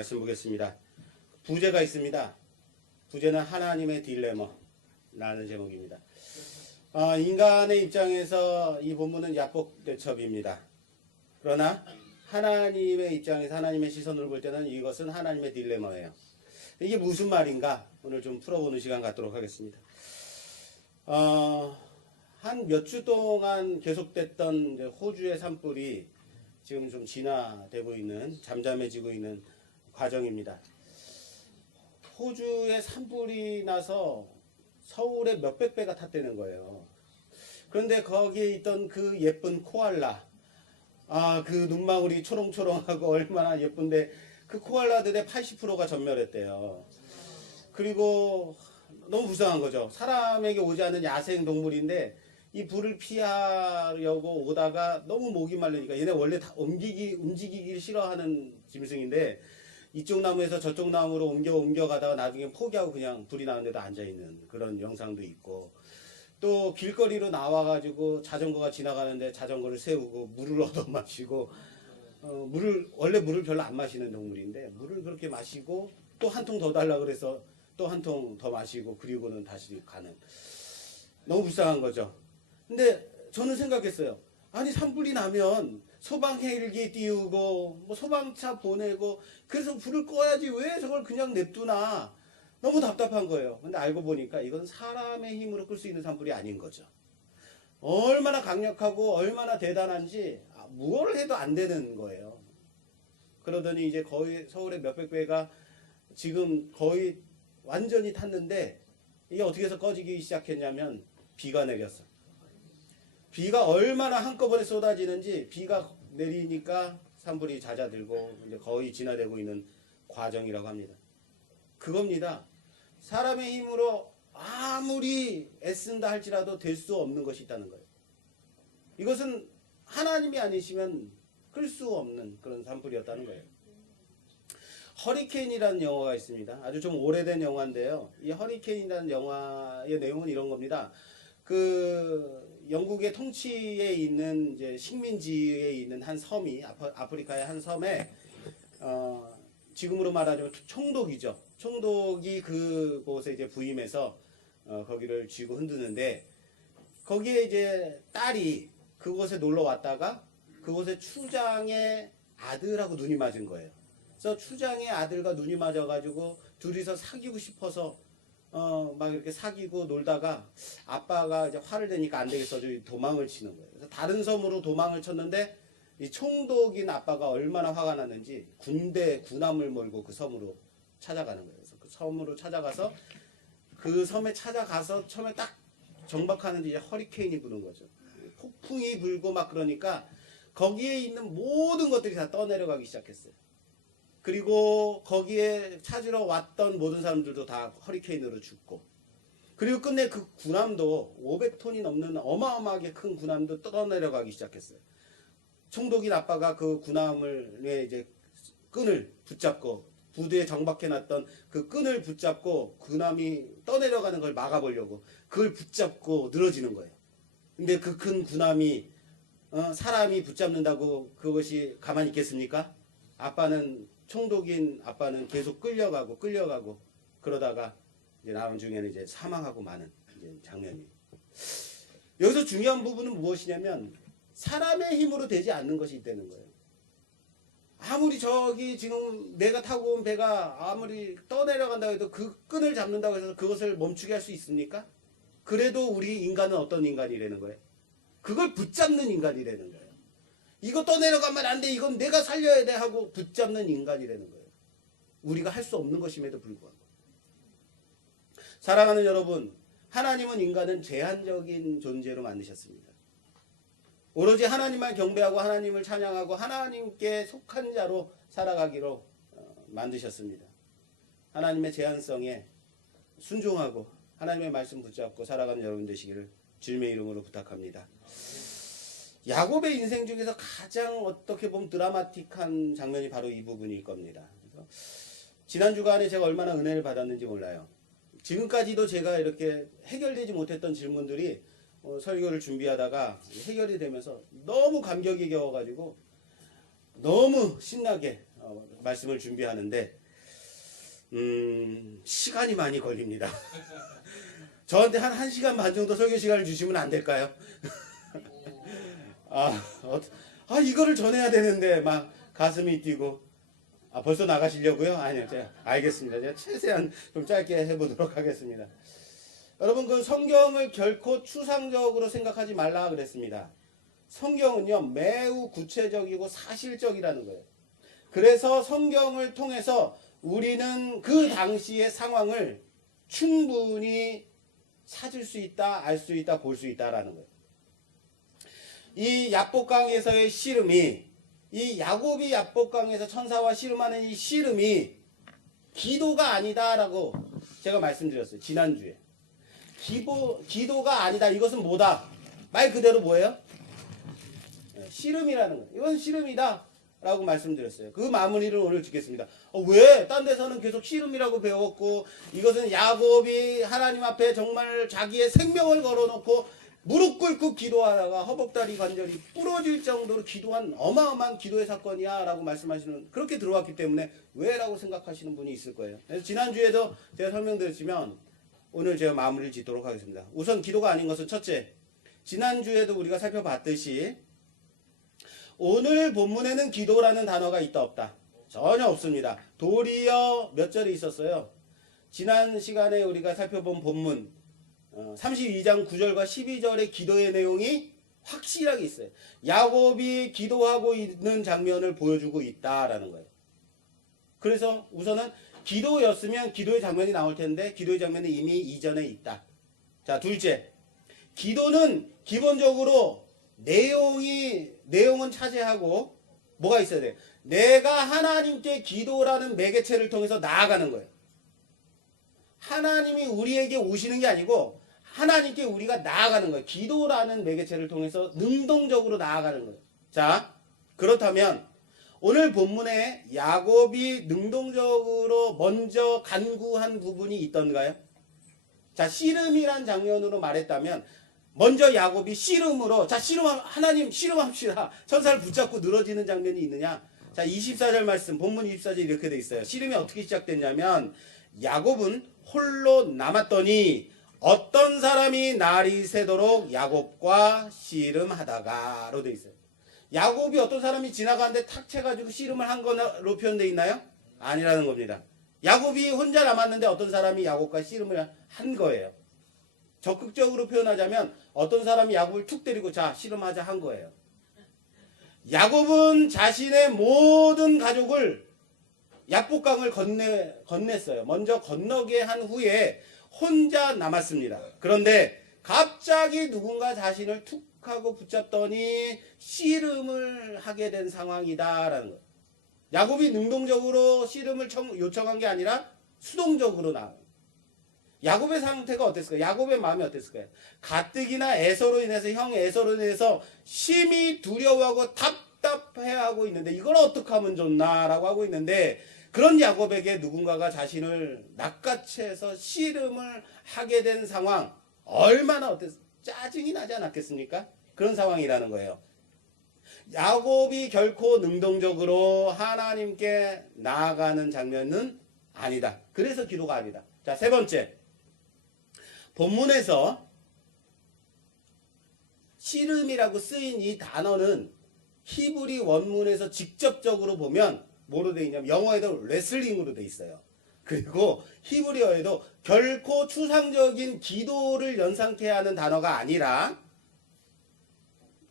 말씀 보겠습니다. 부제가 있습니다. 부제는 하나님의 딜레마라는 제목입니다. 인간의 입장에서 이 본문은 야복대첩입니다. 그러나 하나님의 입장에서 하나님의 시선으로 볼 때는 이것은 하나님의 딜레마예요. 이게 무슨 말인가 오늘 좀 풀어보는 시간 갖도록 하겠습니다. 한 몇 주 동안 계속됐던 호주의 산불이 지금 좀 진화되고 있는, 잠잠해지고 있는 과정입니다. 호주에 산불이 나서 서울에 몇백 배가 탔다는 거예요. 그런데 거기에 있던 그 예쁜 코알라, 그 눈망울이 초롱초롱하고 얼마나 예쁜데 그 코알라들의 80%가 전멸했대요. 그리고 너무 불쌍한 거죠. 사람에게 오지 않는 야생 동물인데 이 불을 피하려고 오다가 너무 목이 마르니까, 얘네 원래 다 움직이기 싫어하는 짐승인데 이쪽 나무에서 저쪽 나무로 옮겨가다가 나중에 포기하고 그냥 불이 나는 데도 앉아있는 그런 영상도 있고, 또 길거리로 나와가지고 자전거가 지나가는데 자전거를 세우고 물을 얻어 마시고, 원래 물을 별로 안 마시는 동물인데 물을 그렇게 마시고 또 한 통 더 달라고 그래서 또 한 통 더 마시고 그리고는 다시 가는, 너무 불쌍한 거죠. 근데 저는 생각했어요. 아니 산불이 나면 소방 헬기 띄우고 뭐 소방차 보내고 그래서 불을 꺼야지 왜 저걸 그냥 냅두나, 너무 답답한 거예요. 근데 알고 보니까 이건 사람의 힘으로 끌 수 있는 산불이 아닌 거죠. 얼마나 강력하고 얼마나 대단한지 무엇을 해도 안 되는 거예요. 그러더니 이제 거의 서울의 몇백 배가 지금 거의 완전히 탔는데, 이게 어떻게 해서 꺼지기 시작했냐면 비가 내렸어. 비가 얼마나 한꺼번에 쏟아지는지, 비가 내리니까 산불이 잦아들고 이제 거의 진화되고 있는 과정이라고 합니다. 그겁니다. 사람의 힘으로 아무리 애쓴다 할지라도 될 수 없는 것이 있다는 거예요. 이것은 하나님이 아니시면 끌 수 없는 그런 산불이었다는 거예요. 허리케인이라는 영화가 있습니다. 아주 좀 오래된 영화인데요. 이 허리케인이라는 영화의 내용은 이런 겁니다. 영국의 통치에 있는 이제 식민지에 있는 한 섬이, 아프리카의 한 섬에 지금으로 말하자면 총독이죠. 총독이 그곳에 이제 부임해서 거기를 쥐고 흔드는데, 거기에 이제 딸이 그곳에 놀러 왔다가 그곳에 추장의 아들하고 눈이 맞은 거예요. 그래서 추장의 아들과 눈이 맞아가지고 둘이서 사귀고 싶어서 막 이렇게 사귀고 놀다가 아빠가 이제 화를 내니까 안 되겠어 도망을 치는 거예요. 그래서 다른 섬으로 도망을 쳤는데 이 총독인 아빠가 얼마나 화가 났는지 군함을 몰고 그 섬으로 찾아가는 거예요. 그래서 그 섬으로 찾아가서 그 섬에 찾아가서 처음에 딱 정박하는데 이제 허리케인이 부는 거죠. 폭풍이 불고 막 그러니까 거기에 있는 모든 것들이 다 떠내려가기 시작했어요. 그리고 거기에 찾으러 왔던 모든 사람들도 다 허리케인으로 죽고, 그리고 끝내 그 군함도 500톤이 넘는 어마어마하게 큰 군함도 떠내려가기 시작했어요. 총독인 아빠가 그 군함을 이제 끈을 붙잡고, 부두에 정박해놨던 그 끈을 붙잡고 군함이 떠내려가는 걸 막아보려고 그걸 붙잡고 늘어지는 거예요. 근데 그 큰 군함이 사람이 붙잡는다고 그것이 가만히 있겠습니까? 총독인 아빠는 계속 끌려가고 그러다가 이제 나중에는 이제 사망하고 마는 이제 장면이. 여기서 중요한 부분은 무엇이냐면 사람의 힘으로 되지 않는 것이 있다는 거예요. 아무리 저기 지금 내가 타고 온 배가 아무리 떠내려간다고 해도 그 끈을 잡는다고 해서 그것을 멈추게 할 수 있습니까? 그래도 우리 인간은 어떤 인간이라는 거예요? 그걸 붙잡는 인간이라는 거예요. 이거 떠내려가면 안 돼, 이건 내가 살려야 돼 하고 붙잡는 인간이라는 거예요. 우리가 할 수 없는 것임에도 불구하고. 사랑하는 여러분, 하나님은 인간은 제한적인 존재로 만드셨습니다. 오로지 하나님만 경배하고 하나님을 찬양하고 하나님께 속한 자로 살아가기로 만드셨습니다. 하나님의 제한성에 순종하고 하나님의 말씀 붙잡고 살아가는 여러분 되시기를 주님의 이름으로 부탁합니다. 야곱의 인생 중에서 가장 어떻게 보면 드라마틱한 장면이 바로 이 부분일 겁니다. 그래서 지난 주간에 제가 얼마나 은혜를 받았는지 몰라요. 지금까지도 제가 이렇게 해결되지 못했던 질문들이 설교를 준비하다가 해결이 되면서 너무 감격이 겨워가지고 너무 신나게 말씀을 준비하는데 시간이 많이 걸립니다. 저한테 한 1시간 반 정도 설교 시간을 주시면 안 될까요? 이거를 전해야 되는데 막 가슴이 뛰고. 벌써 나가시려고요? 아니요. 제가 알겠습니다. 제가 최대한 좀 짧게 해보도록 하겠습니다. 여러분, 그 성경을 결코 추상적으로 생각하지 말라 그랬습니다. 성경은요, 매우 구체적이고 사실적이라는 거예요. 그래서 성경을 통해서 우리는 그 당시의 상황을 충분히 찾을 수 있다, 알 수 있다, 볼 수 있다라는 거예요. 이 야복강에서의 씨름이, 이 야곱이 야복강에서 천사와 씨름하는 이 씨름이 기도가 아니다라고 제가 말씀드렸어요. 지난주에. 기도가 아니다. 이것은 뭐다? 말 그대로 뭐예요? 씨름이라는 거예요. 이건 씨름이다 라고 말씀드렸어요. 그 마무리를 오늘 짓겠습니다. 왜? 딴 데서는 계속 씨름이라고 배웠고, 이것은 야곱이 하나님 앞에 정말 자기의 생명을 걸어놓고 무릎 꿇고 기도하다가 허벅다리 관절이 부러질 정도로 기도한 어마어마한 기도의 사건이야 라고 말씀하시는, 그렇게 들어왔기 때문에 왜? 라고 생각하시는 분이 있을 거예요. 그래서 지난주에도 제가 설명드렸지만 오늘 제가 마무리를 짓도록 하겠습니다. 우선 기도가 아닌 것은 첫째, 지난주에도 우리가 살펴봤듯이 오늘 본문에는 기도라는 단어가 있다 없다? 전혀 없습니다. 도리어 몇 절에 있었어요? 지난 시간에 우리가 살펴본 본문 32장 9절과 12절의 기도의 내용이 확실하게 있어요. 야곱이 기도하고 있는 장면을 보여주고 있다라는 거예요. 그래서 우선은 기도였으면 기도의 장면이 나올 텐데 기도의 장면은 이미 이전에 있다. 자, 둘째, 기도는 기본적으로 내용은 차지하고 뭐가 있어야 돼? 내가 하나님께 기도라는 매개체를 통해서 나아가는 거예요. 하나님이 우리에게 오시는 게 아니고 하나님께 우리가 나아가는 거예요. 기도라는 매개체를 통해서 능동적으로 나아가는 거예요. 자, 그렇다면 오늘 본문에 야곱이 능동적으로 먼저 간구한 부분이 있던가요? 자, 씨름이란 장면으로 말했다면 먼저 야곱이 씨름으로, 자, 하나님 씨름합시다, 천사를 붙잡고 늘어지는 장면이 있느냐? 자, 24절 말씀, 본문 24절 이렇게 돼 있어요. 씨름이 어떻게 시작됐냐면 야곱은 홀로 남았더니 어떤 사람이 날이 새도록 야곱과 씨름하다가로 돼 있어요. 야곱이 어떤 사람이 지나가는데 탁 채가지고 씨름을 한 거로 표현되어 있나요? 아니라는 겁니다. 야곱이 혼자 남았는데 어떤 사람이 야곱과 씨름을 한 거예요. 적극적으로 표현하자면 어떤 사람이 야곱을 툭 때리고 자, 씨름하자 한 거예요. 야곱은 자신의 모든 가족을 야복강을 건넸어요. 먼저 건너게 한 후에 혼자 남았습니다. 그런데 갑자기 누군가 자신을 툭 하고 붙잡더니 씨름을 하게 된 상황이다라는 거예요. 야곱이 능동적으로 씨름을 요청한 게 아니라 수동적으로 나와요. 야곱의 상태가 어땠을까요? 야곱의 마음이 어땠을까요? 가뜩이나 에서로 인해서, 형 에서로 인해서 심히 두려워하고 답답해하고 있는데 이걸 어떻게 하면 좋나라고 하고 있는데, 그런 야곱에게 누군가가 자신을 낚아채서 씨름을 하게 된 상황, 얼마나 짜증이 나지 않았겠습니까? 그런 상황이라는 거예요. 야곱이 결코 능동적으로 하나님께 나아가는 장면은 아니다. 그래서 기도가 아니다. 자, 세 번째, 본문에서 씨름이라고 쓰인 이 단어는 히브리 원문에서 직접적으로 보면 뭐로 되어 있냐면 영어에도 레슬링으로 되어 있어요. 그리고 히브리어에도 결코 추상적인 기도를 연상케 하는 단어가 아니라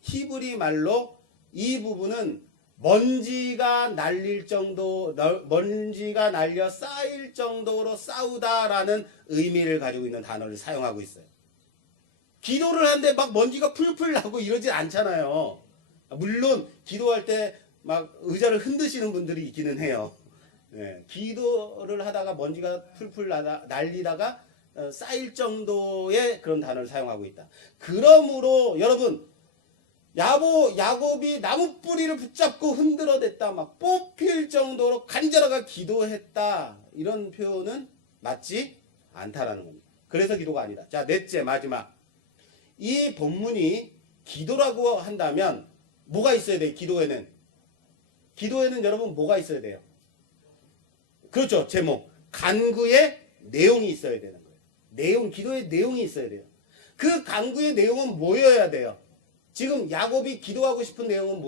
히브리 말로 이 부분은 먼지가 날릴 정도, 먼지가 날려 쌓일 정도로 싸우다라는 의미를 가지고 있는 단어를 사용하고 있어요. 기도를 하는데 막 먼지가 풀풀 나고 이러진 않잖아요. 물론 기도할 때 막 의자를 흔드시는 분들이 있기는 해요. 네, 기도를 하다가 먼지가 풀풀 날리다가 쌓일 정도의 그런 단어를 사용하고 있다. 그러므로 여러분, 야곱이 나무 뿌리를 붙잡고 흔들어댔다, 막 뽑힐 정도로 간절하게 기도했다, 이런 표현은 맞지 않다라는 겁니다. 그래서 기도가 아니다. 자, 넷째, 마지막. 이 본문이 기도라고 한다면 뭐가 있어야 돼요? 기도에는 여러분 뭐가 있어야 돼요? 그렇죠. 제목. 간구의 내용이 있어야 되는 거예요. 내용, 기도의 내용이 있어야 돼요. 그 간구의 내용은 뭐여야 돼요? 지금 야곱이 기도하고 싶은 내용은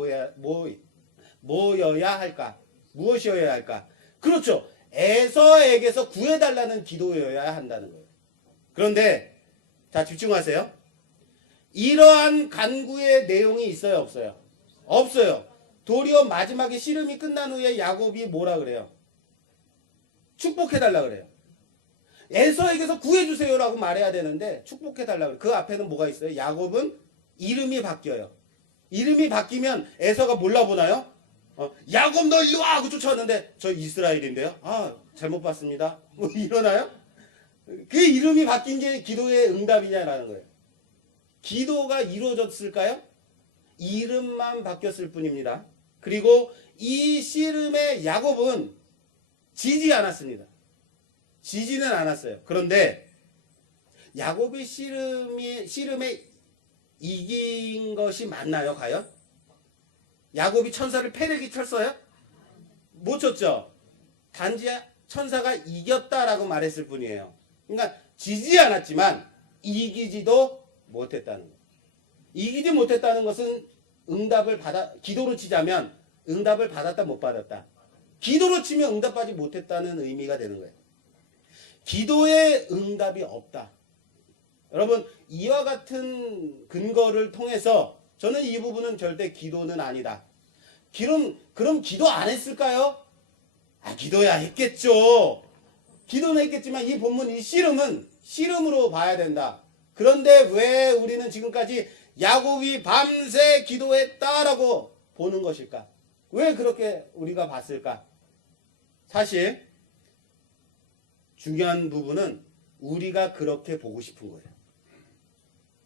뭐여야 할까? 무엇이어야 할까? 그렇죠. 에서에게서 구해달라는 기도여야 한다는 거예요. 그런데 자, 집중하세요. 이러한 간구의 내용이 있어요, 없어요? 없어요. 도리어 마지막에 씨름이 끝난 후에 야곱이 뭐라 그래요? 축복해달라 그래요. 에서에게서 구해주세요라고 말해야 되는데 축복해달라 그래요. 그 앞에는 뭐가 있어요? 야곱은 이름이 바뀌어요. 이름이 바뀌면 에서가 몰라보나요? 야곱 너 일로 와! 하고 쫓아왔는데 저 이스라엘인데요? 아, 잘못 봤습니다. 뭐 이러나요? 그 이름이 바뀐 게 기도의 응답이냐라는 거예요. 기도가 이루어졌을까요? 이름만 바뀌었을 뿐입니다. 그리고 이 씨름의 야곱은 지지 않았습니다. 지지는 않았어요. 그런데 야곱이 씨름에 이긴 것이 맞나요, 과연? 야곱이 천사를 패내기 쳤어요? 못 쳤죠. 단지 천사가 이겼다라고 말했을 뿐이에요. 그러니까 지지 않았지만 이기지도 못했다는 거예요. 이기지 못했다는 것은 기도로 치자면 응답을 받았다 못 받았다. 기도로 치면 응답받지 못했다는 의미가 되는 거예요. 기도에 응답이 없다. 여러분, 이와 같은 근거를 통해서 저는 이 부분은 절대 기도는 아니다. 그럼 기도 안 했을까요? 기도야 했겠죠. 기도는 했겠지만 이 본문 이 씨름은 씨름으로 봐야 된다. 그런데 왜 우리는 지금까지 야곱이 밤새 기도했다라고 보는 것일까? 왜 그렇게 우리가 봤을까? 사실 중요한 부분은 우리가 그렇게 보고 싶은 거예요.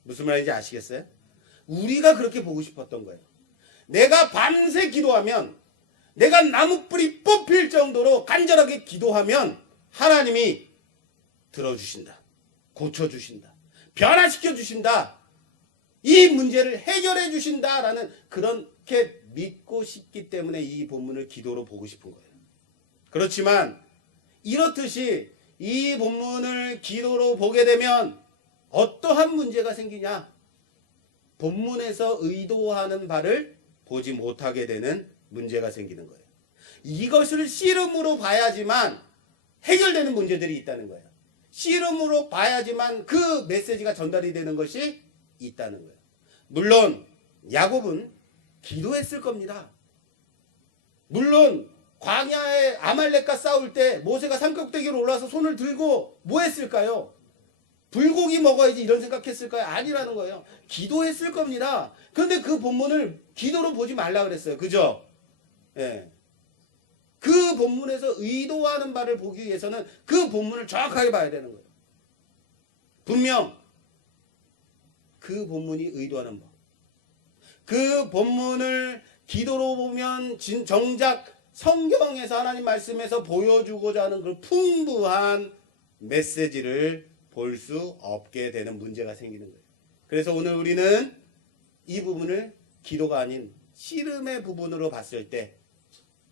무슨 말인지 아시겠어요? 우리가 그렇게 보고 싶었던 거예요. 내가 밤새 기도하면, 내가 나무뿌리 뽑힐 정도로 간절하게 기도하면 하나님이 들어주신다. 고쳐주신다. 변화시켜주신다. 이 문제를 해결해 주신다라는 그렇게 믿고 싶기 때문에 이 본문을 기도로 보고 싶은 거예요. 그렇지만 이렇듯이 이 본문을 기도로 보게 되면 어떠한 문제가 생기냐? 본문에서 의도하는 바를 보지 못하게 되는 문제가 생기는 거예요. 이것을 씨름으로 봐야지만 해결되는 문제들이 있다는 거예요. 씨름으로 봐야지만 그 메시지가 전달이 되는 것이 있다는 거예요. 물론 야곱은 기도했을 겁니다. 물론 광야에 아말렉과 싸울 때 모세가 산꼭대기로 올라서 손을 들고 뭐 했을까요? 불고기 먹어야지 이런 생각했을까요? 아니라는 거예요. 기도했을 겁니다. 그런데 그 본문을 기도로 보지 말라 그랬어요. 그죠? 예. 그 본문에서 의도하는 바를 보기 위해서는 그 본문을 정확하게 봐야 되는 거예요. 분명 그 본문이 의도하는 법. 그 본문을 기도로 보면 정작 성경에서 하나님 말씀에서 보여주고자 하는 그 풍부한 메시지를 볼 수 없게 되는 문제가 생기는 거예요. 그래서 오늘 우리는 이 부분을 기도가 아닌 씨름의 부분으로 봤을 때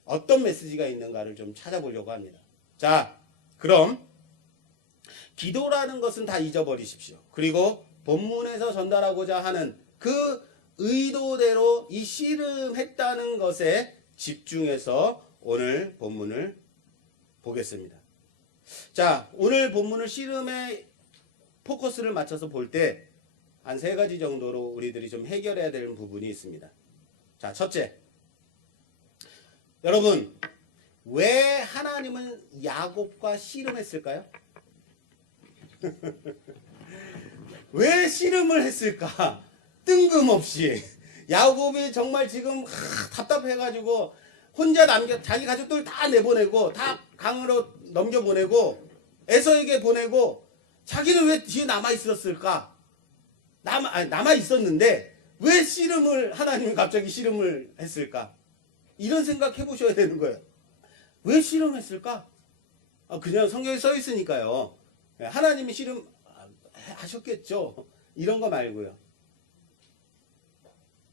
어떤 메시지가 있는가를 좀 찾아보려고 합니다. 자, 그럼 기도라는 것은 다 잊어버리십시오. 그리고 본문에서 전달하고자 하는 그 의도대로 이 씨름했다는 것에 집중해서 오늘 본문을 보겠습니다. 자, 오늘 본문을 씨름에 포커스를 맞춰서 볼 때 한 3가지 정도로 우리들이 좀 해결해야 되는 부분이 있습니다. 자, 첫째. 여러분, 왜 하나님은 야곱과 씨름했을까요? 왜 씨름을 했을까? 뜬금없이. 야곱이 정말 지금 답답해가지고 혼자 자기 가족들 다 내보내고 다 강으로 넘겨보내고 에서에게 보내고 자기는 왜 뒤에 남아있었을까? 남아있었는데 왜 하나님이 갑자기 씨름을 했을까? 이런 생각 해보셔야 되는 거예요. 왜 씨름했을까? 그냥 성경에 써 있으니까요. 하나님이 씨름 하셨겠죠. 이런 거 말고요.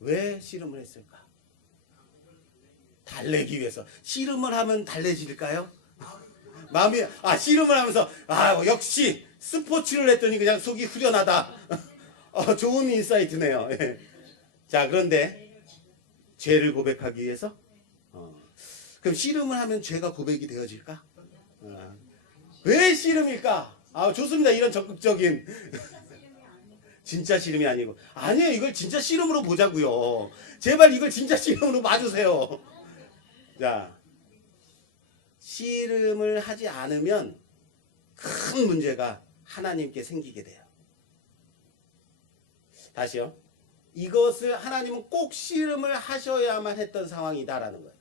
왜 씨름을 했을까? 달래기 위해서. 씨름을 하면 달래질까요? 마음이 씨름을 하면서 역시 스포츠를 했더니 그냥 속이 후련하다. 좋은 인사이트네요. 예. 자, 그런데 죄를 고백하기 위해서 그럼 씨름을 하면 죄가 고백이 되어질까? 왜 씨름일까? 좋습니다. 이런 적극적인 진짜 씨름이 아니고 아니에요. 이걸 진짜 씨름으로 보자고요. 제발 이걸 진짜 씨름으로 봐주세요. 자, 씨름을 하지 않으면 큰 문제가 하나님께 생기게 돼요. 다시요. 이것을 하나님은 꼭 씨름을 하셔야만 했던 상황이다라는 거예요.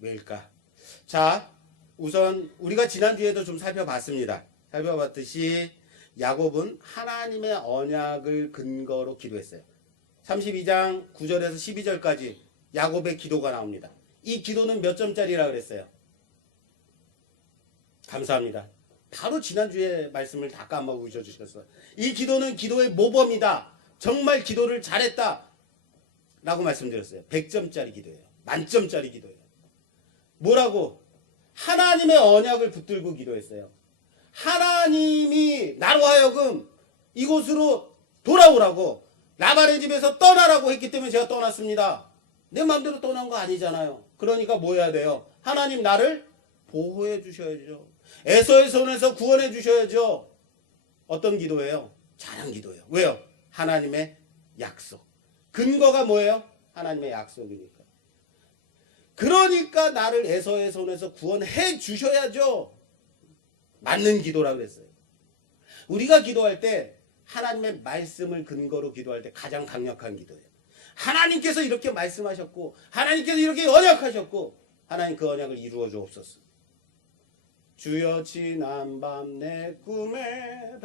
왜일까? 자, 우선 우리가 지난주에도 좀 살펴봤습니다. 살펴봤듯이 야곱은 하나님의 언약을 근거로 기도했어요. 32장 9절에서 12절까지 야곱의 기도가 나옵니다. 이 기도는 몇 점짜리라 그랬어요? 감사합니다. 바로 지난주에 말씀을 다 까먹고 주셨어요. 이 기도는 기도의 모범이다. 정말 기도를 잘했다. 라고 말씀드렸어요. 100점짜리 기도예요. 만점짜리 기도예요. 뭐라고? 하나님의 언약을 붙들고 기도했어요. 하나님이 나로 하여금 이곳으로 돌아오라고 라반의 집에서 떠나라고 했기 때문에 제가 떠났습니다. 내 마음대로 떠난 거 아니잖아요. 그러니까 뭐 해야 돼요? 하나님 나를 보호해 주셔야죠. 에서의 손에서 구원해 주셔야죠. 어떤 기도예요? 잘한 기도예요. 왜요? 하나님의 약속. 근거가 뭐예요? 하나님의 약속이니까. 그러니까 나를 에서의 손에서 구원해 주셔야죠. 맞는 기도라고 했어요. 우리가 기도할 때 하나님의 말씀을 근거로 기도할 때 가장 강력한 기도예요. 하나님께서 이렇게 말씀하셨고 하나님께서 이렇게 언약하셨고 하나님 그 언약을 이루어 주옵소서. 주여 지난밤 내 꿈에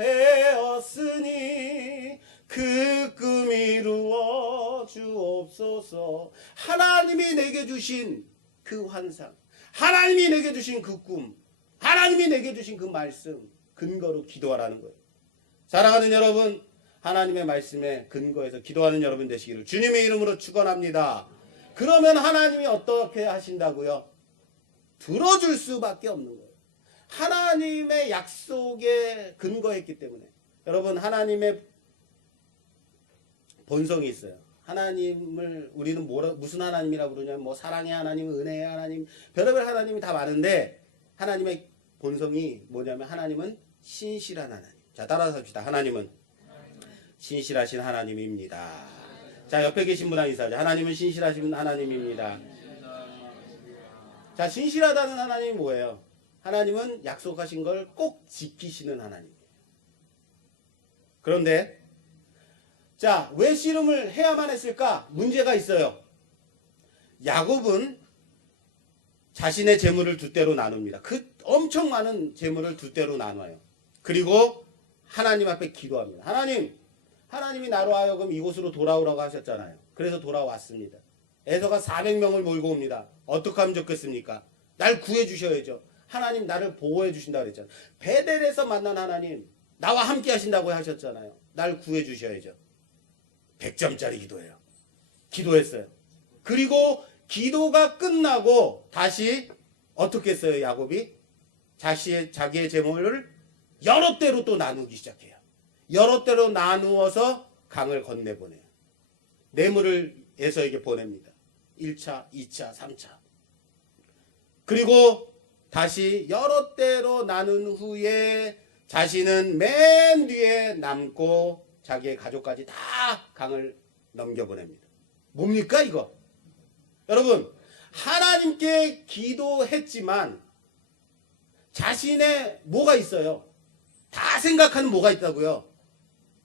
배었으니 그 꿈 이루어 주옵소서. 하나님이 내게 주신 그 환상, 하나님이 내게 주신 그 꿈, 하나님이 내게 주신 그 말씀 근거로 기도하라는 거예요. 사랑하는 여러분, 하나님의 말씀에 근거해서 기도하는 여러분 되시기를 주님의 이름으로 축원합니다. 그러면 하나님이 어떻게 하신다고요? 들어줄 수밖에 없는 거예요. 하나님의 약속에 근거했기 때문에. 여러분, 하나님의 본성이 있어요. 하나님을 우리는 무슨 하나님이라고 부르냐면 뭐 사랑의 하나님, 은혜의 하나님, 별의별 하나님이 다 많은데 하나님의 본성이 뭐냐면 하나님은 신실한 하나님. 자, 따라서 합시다. 하나님은 신실하신 하나님입니다. 자, 옆에 계신 분랑 인사하자. 하나님은 신실하신 하나님입니다. 자, 신실하다는 하나님이 뭐예요? 하나님은 약속하신 걸 꼭 지키시는 하나님이에요. 그런데 자, 왜 씨름을 해야만 했을까? 문제가 있어요. 야곱은 자신의 재물을 두 대로 나눕니다. 그 엄청 많은 재물을 두 대로 나눠요. 그리고 하나님 앞에 기도합니다. 하나님이 나로 하여금 이곳으로 돌아오라고 하셨잖아요. 그래서 돌아왔습니다. 에서가 400명을 몰고 옵니다. 어떻게 하면 좋겠습니까? 날 구해 주셔야죠. 하나님 나를 보호해 주신다고 그랬잖아요. 베델에서 만난 하나님 나와 함께 하신다고 하셨잖아요. 날 구해 주셔야죠. 100점짜리 기도예요. 기도했어요. 그리고 기도가 끝나고 다시 어떻게 했어요? 야곱이 자기의 재물을 여러 대로 또 나누기 시작해요. 여러 대로 나누어서 강을 건네보내요. 뇌물을 에서에게 보냅니다. 1차, 2차, 3차. 그리고 다시 여러 대로 나눈 후에 자신은 맨 뒤에 남고 자기의 가족까지 다 강을 넘겨보냅니다. 뭡니까 이거? 여러분, 하나님께 기도했지만 자신의 뭐가 있어요? 다 생각하는 뭐가 있다고요?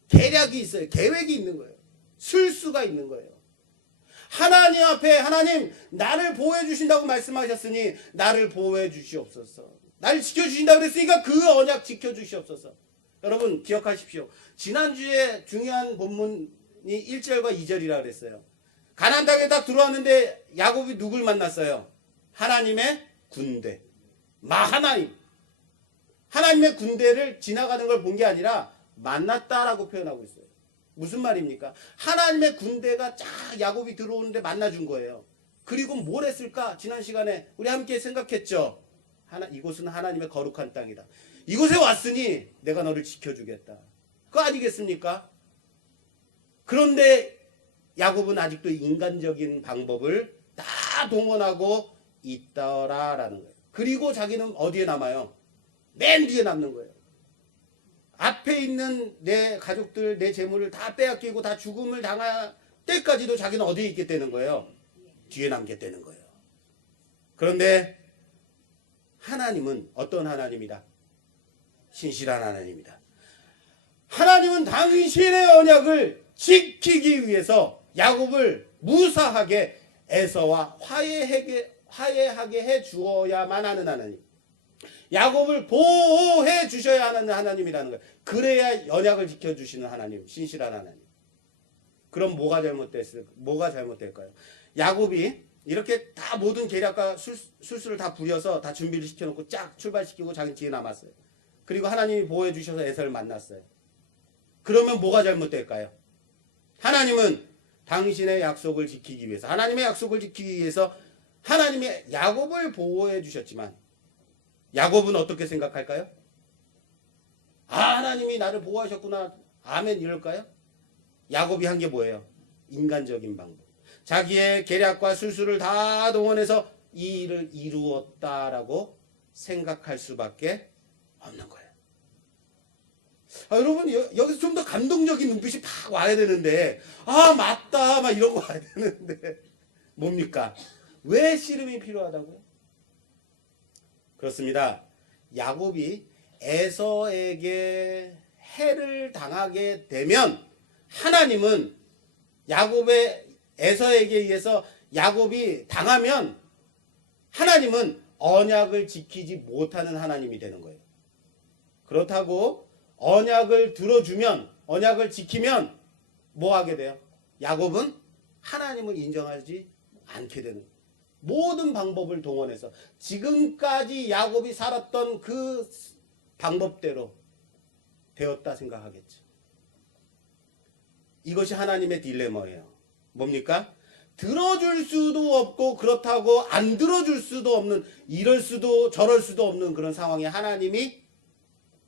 계략이 있어요. 계획이 있는 거예요. 술수가 있는 거예요. 하나님 앞에 하나님 나를 보호해 주신다고 말씀하셨으니 나를 보호해 주시옵소서. 나를 지켜주신다고 그랬으니까 그 언약 지켜주시옵소서. 여러분 기억하십시오. 지난주에 중요한 본문이 1절과 2절이라 그랬어요. 가나안 땅에 딱 들어왔는데 야곱이 누굴 만났어요? 하나님의 군대. 마하나임. 하나님의 군대를 지나가는 걸 본 게 아니라 만났다라고 표현하고 있어요. 무슨 말입니까? 하나님의 군대가 쫙 야곱이 들어오는데 만나준 거예요. 그리고 뭘 했을까? 지난 시간에 우리 함께 생각했죠. 이곳은 하나님의 거룩한 땅이다. 이곳에 왔으니 내가 너를 지켜주겠다. 그거 아니겠습니까? 그런데 야곱은 아직도 인간적인 방법을 다 동원하고 있더라라는 거예요. 그리고 자기는 어디에 남아요? 맨 뒤에 남는 거예요. 앞에 있는 내 가족들, 내 재물을 다 빼앗기고 다 죽음을 당할 때까지도 자기는 어디에 있게 되는 거예요? 뒤에 남게 되는 거예요. 그런데 하나님은 어떤 하나님이다? 신실한 하나님이다. 하나님은 당신의 언약을 지키기 위해서 야곱을 무사하게 에서와 화해하게 해 주어야만 하는 하나님. 야곱을 보호해 주셔야 하는 하나님이라는 거예요. 그래야 언약을 지켜주시는 하나님, 신실한 하나님. 그럼 뭐가 잘못될까요? 야곱이 이렇게 다 모든 계략과 술수를 다 부려서 다 준비를 시켜놓고 쫙 출발시키고 자기 뒤에 남았어요. 그리고 하나님이 보호해 주셔서 에서를 만났어요. 그러면 뭐가 잘못될까요? 하나님은 당신의 약속을 지키기 위해서, 하나님의 약속을 지키기 위해서 하나님의 야곱을 보호해 주셨지만 야곱은 어떻게 생각할까요? 하나님이 나를 보호하셨구나. 아멘 이럴까요? 야곱이 한 게 뭐예요? 인간적인 방법. 자기의 계략과 술수를 다 동원해서 이 일을 이루었다라고 생각할 수밖에 없는 거예요. 여러분 여기서 좀 더 감동적인 눈빛이 팍 와야 되는데 맞다 막 이러고 와야 되는데 뭡니까? 왜 씨름이 필요하다고요? 그렇습니다. 야곱이 에서에게 해를 당하게 되면 하나님은 에서에게 의해서 야곱이 당하면 하나님은 언약을 지키지 못하는 하나님이 되는 거예요. 그렇다고 언약을 들어주면, 언약을 지키면 뭐 하게 돼요? 야곱은 하나님을 인정하지 않게 되는 거예요. 모든 방법을 동원해서 지금까지 야곱이 살았던 그 방법대로 되었다 생각하겠죠. 이것이 하나님의 딜레마예요. 뭡니까? 들어줄 수도 없고 그렇다고 안 들어줄 수도 없는, 이럴 수도 저럴 수도 없는 그런 상황에 하나님이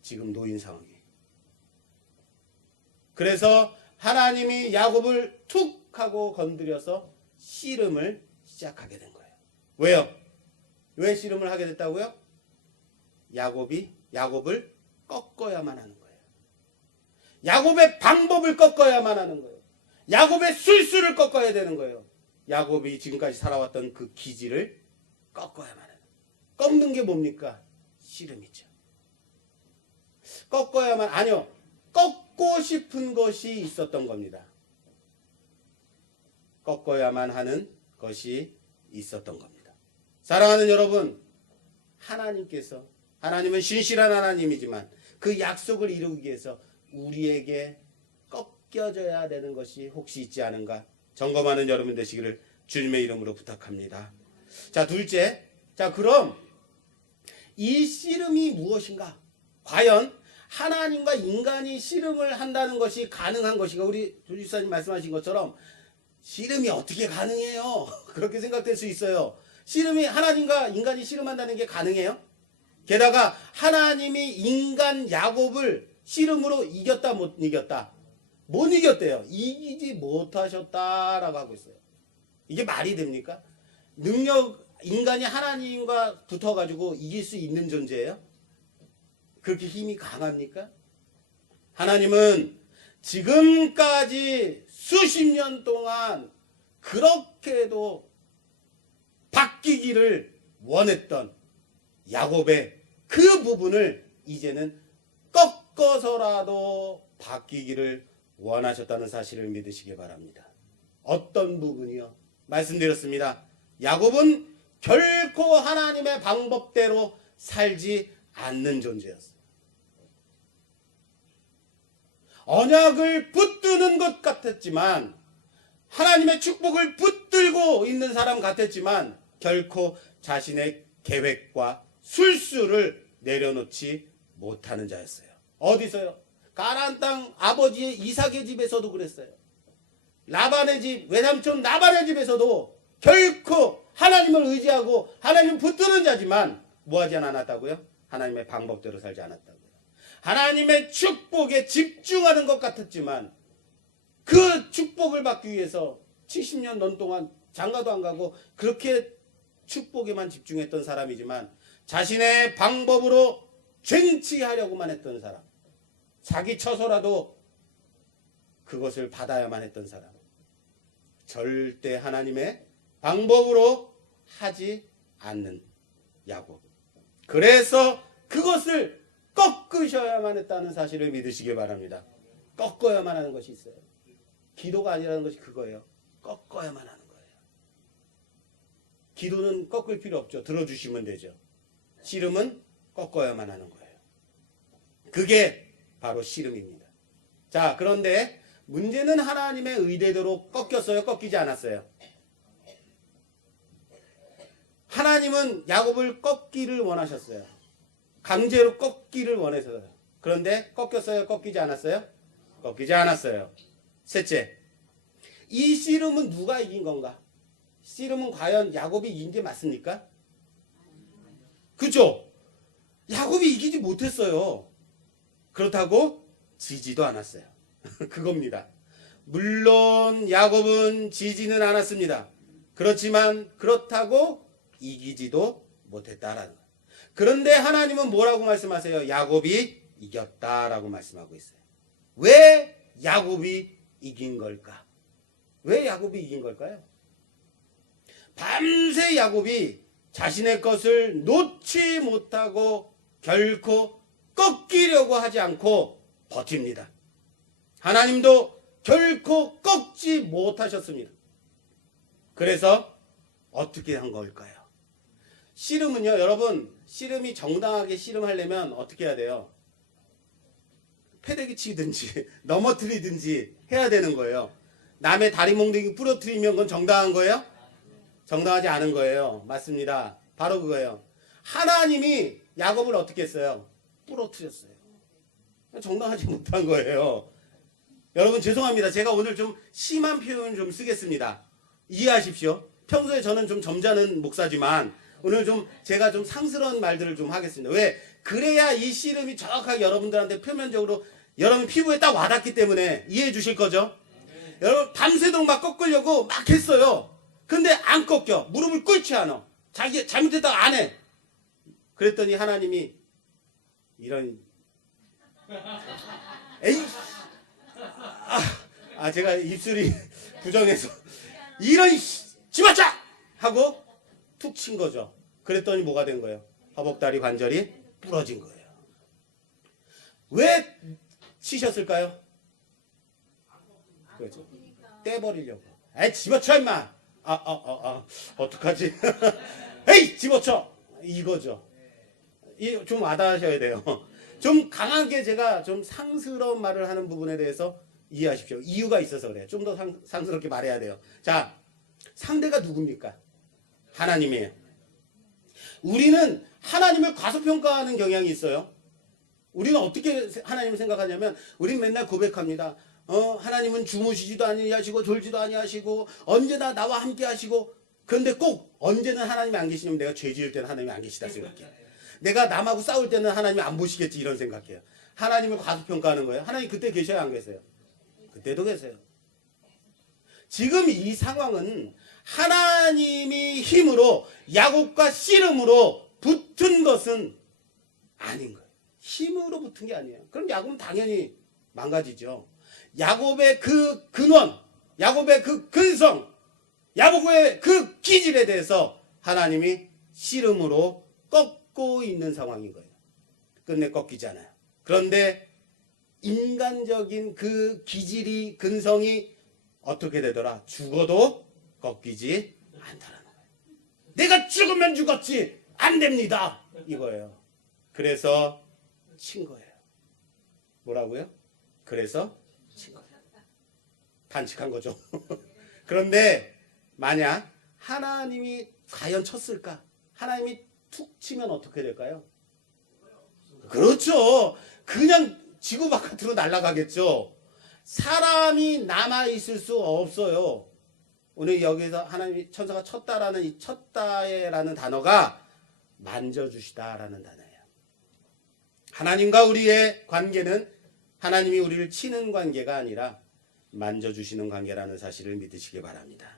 지금 놓인 상황이에요. 그래서 하나님이 야곱을 툭 하고 건드려서 씨름을 시작하게 된 거예요. 왜요? 왜 씨름을 하게 됐다고요? 야곱이 야곱을 꺾어야만 하는 거예요. 야곱의 방법을 꺾어야만 하는 거예요. 야곱의 술수를 꺾어야 되는 거예요. 야곱이 지금까지 살아왔던 그 기질을 꺾어야만 하는. 꺾는 게 뭡니까? 씨름이죠. 꺾어야만, 아니요, 꺾고 싶은 것이 있었던 겁니다. 꺾어야만 하는 것이 있었던 겁니다. 사랑하는 여러분, 하나님은 신실한 하나님이지만 그 약속을 이루기 위해서 우리에게 꺾여져야 되는 것이 혹시 있지 않은가 점검하는 여러분 되시기를 주님의 이름으로 부탁합니다. 자, 둘째. 자, 그럼 이 씨름이 무엇인가? 과연 하나님과 인간이 씨름을 한다는 것이 가능한 것인가? 우리 조지사님 말씀하신 것처럼 씨름이 어떻게 가능해요? 그렇게 생각될 수 있어요. 씨름이, 하나님과 인간이 씨름한다는 게 가능해요? 게다가 하나님이 인간 야곱을 씨름으로 이겼다 못 이겼다? 못 이겼대요. 이기지 못하셨다라고 하고 있어요. 이게 말이 됩니까? 인간이 하나님과 붙어가지고 이길 수 있는 존재예요? 그렇게 힘이 강합니까? 하나님은 지금까지 수십 년 동안 그렇게도 바뀌기를 원했던 야곱의 그 부분을 이제는 꺾어서라도 바뀌기를 원하셨다는 사실을 믿으시기 바랍니다. 어떤 부분이요? 말씀드렸습니다. 야곱은 결코 하나님의 방법대로 살지 않는 존재였어요. 언약을 붙드는 것 같았지만, 하나님의 축복을 붙들고 있는 사람 같았지만 결코 자신의 계획과 술수를 내려놓지 못하는 자였어요. 어디서요? 가나안 땅 아버지의 이삭의 집에서도 그랬어요. 라반의 집, 외삼촌 라반의 집에서도 결코 하나님을 의지하고 하나님 붙드는 자지만 뭐하지 않았다고요? 하나님의 방법대로 살지 않았다고요. 하나님의 축복에 집중하는 것 같았지만 그 축복을 받기 위해서 70년 넘 동안 장가도 안 가고 그렇게 축복에만 집중했던 사람이지만 자신의 방법으로 쟁취하려고만 했던 사람, 자기 처서라도 그것을 받아야만 했던 사람, 절대 하나님의 방법으로 하지 않는 야곱. 그래서 그것을 꺾으셔야만 했다는 사실을 믿으시기 바랍니다. 꺾어야만 하는 것이 있어요. 기도가 아니라는 것이 그거예요. 꺾어야만 하는 거예요. 기도는 꺾을 필요 없죠. 들어주시면 되죠. 씨름은 꺾어야만 하는 거예요. 그게 바로 씨름입니다. 자, 그런데 문제는 하나님의 의대대로 꺾였어요? 꺾이지 않았어요? 하나님은 야곱을 꺾기를 원하셨어요. 강제로 꺾기를 원해서요. 그런데 꺾였어요? 꺾이지 않았어요? 꺾이지 않았어요. 셋째, 이 씨름은 누가 이긴 건가? 씨름은 과연 야곱이 이긴 게 맞습니까? 그죠? 야곱이 이기지 못했어요. 그렇다고 지지도 않았어요. 그겁니다. 물론 야곱은 지지는 않았습니다. 그렇지만 그렇다고 이기지도 못했다라는 거예요. 그런데 하나님은 뭐라고 말씀하세요? 야곱이 이겼다라고 말씀하고 있어요. 왜 야곱이 이긴 걸까? 왜 야곱이 이긴 걸까요? 밤새 야곱이 자신의 것을 놓지 못하고 결코 꺾이려고 하지 않고 버팁니다. 하나님도 결코 꺾지 못하셨습니다. 그래서 어떻게 한 걸까요? 씨름은요, 여러분, 씨름이 정당하게 씨름하려면 어떻게 해야 돼요? 패대기 치든지 넘어뜨리든지 해야 되는 거예요. 남의 다리 몽둥이 부러뜨리면 그건 정당한 거예요? 정당하지 않은 거예요. 맞습니다. 바로 그거예요. 하나님이 야곱을 어떻게 했어요? 부러뜨렸어요. 정당하지 못한 거예요. 여러분 죄송합니다. 제가 오늘 좀 심한 표현 좀 쓰겠습니다. 이해하십시오. 평소에 저는 좀 점잖은 목사지만 오늘 좀 제가 좀 상스러운 말들을 좀 하겠습니다. 왜? 그래야 이 씨름이 정확하게 여러분들한테 표면적으로 여러분 피부에 딱 와닿기 때문에 이해해 주실 거죠? 여러분 밤새도록 막 꺾으려고 막 했어요. 근데 안 꺾여. 무릎을 꿇지 않아. 자기 잘못했다가 안 해. 그랬더니 하나님이 이런 에이 제가 입술이 부정해서 이런 집어쳐 하고 툭 친 거죠. 그랬더니 뭐가 된 거예요? 허벅다리 관절이 부러진 거예요. 왜 치셨을까요? 그렇죠. 떼버리려고. 에이 집어쳐 임마. 어떡하지? 에이 집어쳐. 이거죠. 좀 와닿으셔야 돼요. 좀 강하게 제가 좀 상스러운 말을 하는 부분에 대해서 이해하십시오. 이유가 있어서 그래요. 좀 더 상스럽게 말해야 돼요. 자, 상대가 누굽니까? 하나님이에요. 우리는 하나님을 과소평가하는 경향이 있어요. 우리는 어떻게 하나님을 생각하냐면 우리는 맨날 고백합니다. 하나님은 주무시지도 아니하시고 졸지도 아니하시고 언제나 나와 함께 하시고 그런데 꼭 언제는 하나님이 안 계시냐면 내가 죄 지을 때는 하나님이 안 계시다 생각해요. 내가 남하고 싸울 때는 하나님이 안 보시겠지 이런 생각해요. 하나님을 과소평가하는 거예요. 하나님 그때 계셔야 안 계세요? 그때도 계세요. 지금 이 상황은 하나님이 힘으로 야곱과 씨름으로 붙은 것은 아닌 거예요. 힘으로 붙은 게 아니에요. 그럼 야곱은 당연히 망가지죠. 야곱의 그 근원, 야곱의 그 근성, 야곱의 그 기질에 대해서 하나님이 씨름으로 꺾고 있는 상황인 거예요. 끝내 꺾이잖아요. 그런데 인간적인 그 기질이 근성이 어떻게 되더라? 죽어도 꺾이지 않다라는 거예요. 내가 죽으면 죽었지 안 됩니다. 이거예요. 그래서 친 거예요. 뭐라고요? 그래서 친 거예요. 단식한 거죠. 그런데 만약 하나님이 과연 쳤을까? 하나님이 툭 치면 어떻게 될까요? 그렇죠. 그냥 지구 바깥으로 날아가겠죠. 사람이 남아있을 수 없어요. 오늘 여기서 하나님 천사가 쳤다라는 이 쳤다라는 단어가 만져주시다라는 단어예요. 하나님과 우리의 관계는 하나님이 우리를 치는 관계가 아니라 만져주시는 관계라는 사실을 믿으시기 바랍니다.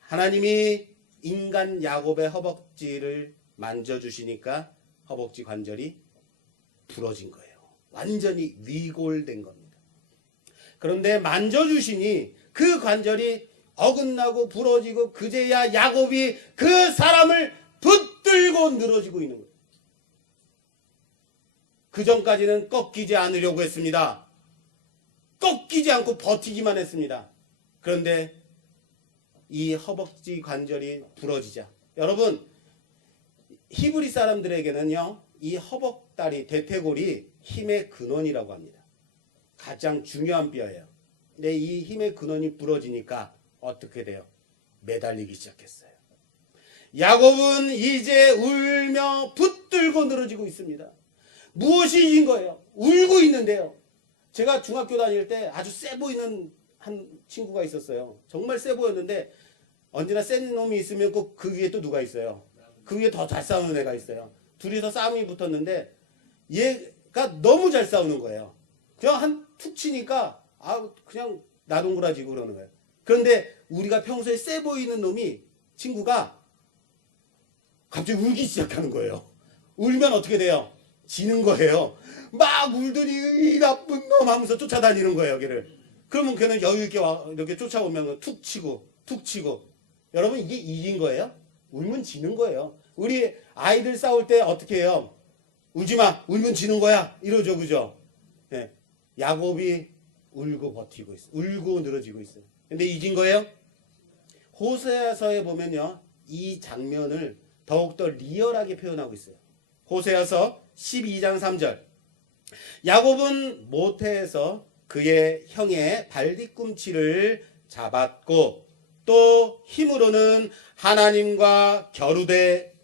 하나님이 인간 야곱의 허벅지를 만져주시니까 허벅지 관절이 부러진 거예요. 완전히 위골된 겁니다. 그런데 만져주시니 그 관절이 어긋나고 부러지고 그제야 야곱이 그 사람을 붙들고 늘어지고 있는 거예요. 그 전까지는 꺾이지 않으려고 했습니다. 꺾이지 않고 버티기만 했습니다. 그런데 이 허벅지 관절이 부러지자, 여러분 히브리 사람들에게는요 이 허벅다리 대퇴골이 힘의 근원이라고 합니다. 가장 중요한 뼈예요. 근데 이 힘의 근원이 부러지니까 어떻게 돼요? 매달리기 시작했어요. 야곱은 이제 울며 붙들고 늘어지고 있습니다. 무엇이 이긴 거예요? 울고 있는데요. 제가 중학교 다닐 때 아주 세 보이는 한 친구가 있었어요. 정말 세 보였는데 언제나 센 놈이 있으면 꼭 그 위에 또 누가 있어요. 그 위에 더 잘 싸우는 애가 있어요. 둘이서 싸움이 붙었는데 얘가 너무 잘 싸우는 거예요. 그냥 한 툭 치니까 그냥 나동그라지고 그러는 거예요. 그런데 우리가 평소에 세 보이는 놈이 친구가 갑자기 울기 시작하는 거예요. 울면 어떻게 돼요? 지는 거예요. 막 울더니 이 나쁜 놈 하면서 쫓아다니는 거예요, 걔를. 그러면 걔는 여유 있게 이렇게 쫓아오면 툭 치고 툭 치고. 여러분 이게 이긴 거예요? 울면 지는 거예요. 우리 아이들 싸울 때 어떻게 해요? 울지 마, 울면 지는 거야, 이러죠, 그죠? 네. 야곱이 울고 버티고 있어, 울고 늘어지고 있어요. 근데 이긴 거예요? 호세아서에 보면요 이 장면을 더욱더 리얼하게 표현하고 있어요. 호세아서 12장 3절. 야곱은 모태에서 그의 형의 발뒤꿈치를 잡았고 또 힘으로는 하나님과 겨루되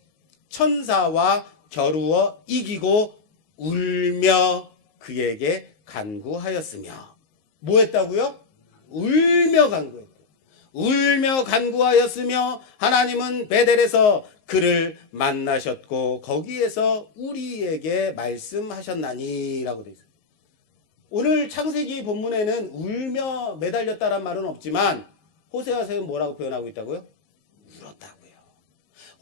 천사와 겨루어 이기고 울며 그에게 간구하였으며. 뭐 했다고요? 울며 간구했고, 울며 간구하였으며 하나님은 베델에서 그를 만나셨고 거기에서 우리에게 말씀하셨나니 라고 되어 있어요. 오늘 창세기 본문에는 울며 매달렸다란 말은 없지만 호세아서에는 뭐라고 표현하고 있다고요? 울었다고요.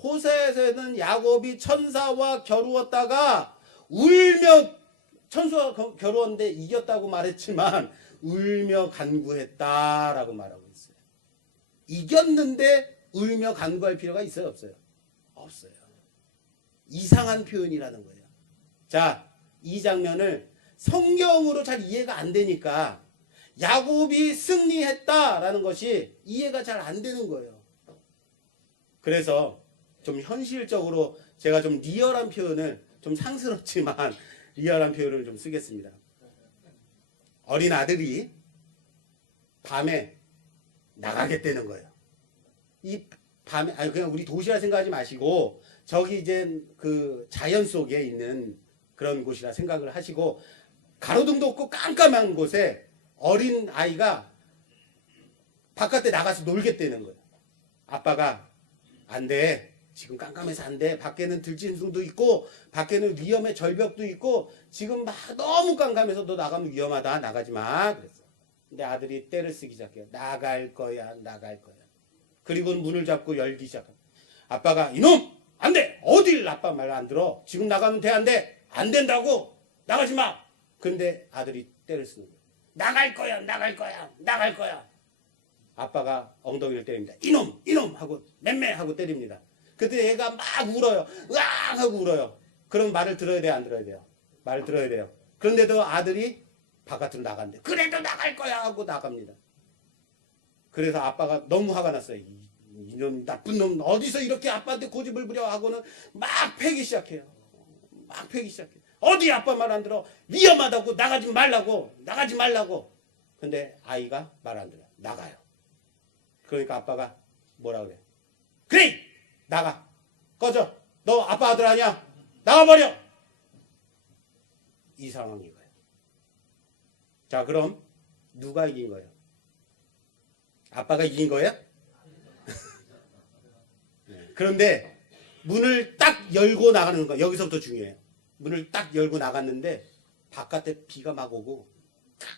호세아서에는 야곱이 천사와 겨루었다가 울며, 천사와 겨루었는데 이겼다고 말했지만 울며 간구했다라고 말하고 있어요. 이겼는데 울며 간구할 필요가 있어요, 없어요? 없어요. 이상한 표현이라는 거예요. 자, 이 장면을 성경으로 잘 이해가 안 되니까 야곱이 승리했다라는 것이 이해가 잘 안 되는 거예요. 그래서 좀 현실적으로 제가 좀 리얼한 표현을, 좀 상스럽지만 리얼한 표현을 좀 쓰겠습니다. 어린 아들이 밤에 나가겠다는 거예요. 이 밤에, 그냥 우리 도시라 생각하지 마시고 저기 이제 그 자연 속에 있는 그런 곳이라 생각을 하시고, 가로등도 없고 깜깜한 곳에 어린 아이가 바깥에 나가서 놀겠다는 거예요. 아빠가 안 돼, 지금 깜깜해서 안 돼, 밖에는 들짐승도 있고 밖에는 위험해, 절벽도 있고 지금 막 너무 깜깜해서 너 나가면 위험하다, 나가지 마 그랬어. 근데 아들이 떼를 쓰기 시작해요. 나갈 거야, 나갈 거야. 그리고 문을 잡고 열기 시작해요. 아빠가 이놈 안 돼, 어딜 아빠 말 안 들어, 지금 나가면 돼, 안 돼, 안 된다고, 나가지 마. 근데 아들이 떼를 쓰는 거예요. 나갈 거야, 나갈 거야, 나갈 거야. 아빠가 엉덩이를 때립니다. 이놈, 이놈 하고 맴매 하고 때립니다. 그때 얘가 막 울어요. 으악 하고 울어요. 그럼 말을 들어야 돼요, 안 들어야 돼요? 말을 들어야 돼요. 그런데도 아들이 바깥으로 나간대. 그래도 나갈 거야 하고 나갑니다. 그래서 아빠가 너무 화가 났어요. 이놈 나쁜 놈 어디서 이렇게 아빠한테 고집을 부려 하고는 막 패기 시작해요. 막 패기 시작해요. 어디 아빠 말 안 들어, 위험하다고, 나가지 말라고, 나가지 말라고. 근데 아이가 말 안 들어요. 나가요. 그러니까 아빠가 뭐라 그래? 그래, 나가, 꺼져, 너 아빠 아들 아니야, 나가버려. 이 상황인 거예요. 자, 그럼 누가 이긴 거예요? 아빠가 이긴 거예요? 그런데 문을 딱 열고 나가는 거, 여기서부터 중요해요. 문을 딱 열고 나갔는데 바깥에 비가 막 오고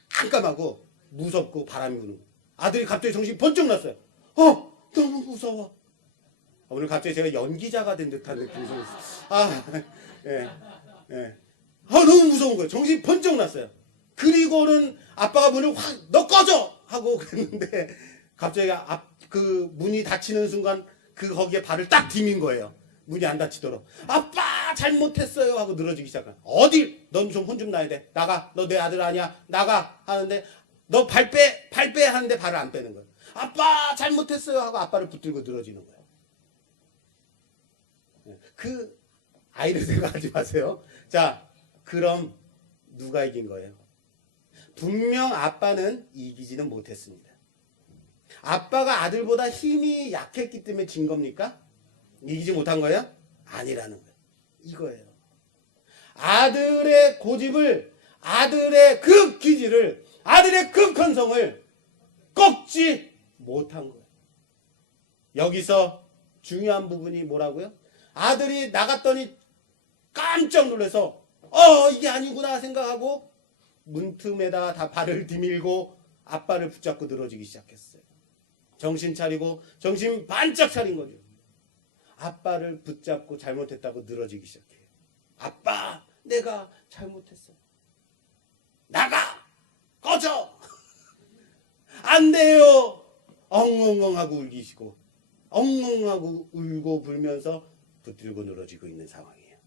깜깜하고 무섭고 바람이 부는 거예요. 아들이 갑자기 정신이 번쩍 났어요. 너무 무서워. 오늘 갑자기 제가 연기자가 된 듯한 느낌이 들었어요. 예, 예. 너무 무서운 거예요. 정신이 번쩍 났어요. 그리고는 아빠가 문을 확, 너 꺼져! 하고 그랬는데 갑자기 그 문이 닫히는 순간 거기에 발을 딱 디민 거예요. 문이 안 닫히도록. 아빠 잘못했어요 하고 늘어지기 시작한. 어딜? 넌 좀 혼 좀 나야 돼. 나가. 너 내 아들 아니야. 나가. 하는데 너 발 빼 하는데 발을 안 빼는 거예요. 아빠 잘못했어요 하고 아빠를 붙들고 늘어지는 거예요. 그 아이를 생각하지 마세요. 자, 그럼 누가 이긴 거예요? 분명 아빠는 이기지는 못했습니다. 아빠가 아들보다 힘이 약했기 때문에 진 겁니까? 이기지 못한 거예요? 아니라는 거예요. 이거예요. 아들의 고집을, 아들의 그 기질을, 아들의 그 근성을 꺾지 못한 거예요. 여기서 중요한 부분이 뭐라고요? 아들이 나갔더니 깜짝 놀라서 이게 아니구나 생각하고 문틈에다 다 발을 디밀고 아빠를 붙잡고 늘어지기 시작했어요. 정신 차리고 정신 반짝 차린 거죠. 아빠를 붙잡고 잘못했다고 늘어지기 시작해요. 아빠, 내가 잘못했어. 나가! 꺼져! 안 돼요! 엉엉엉하고 울기시고 엉엉하고 울고 불면서 붙들고 늘어지고 있는 상황이에요.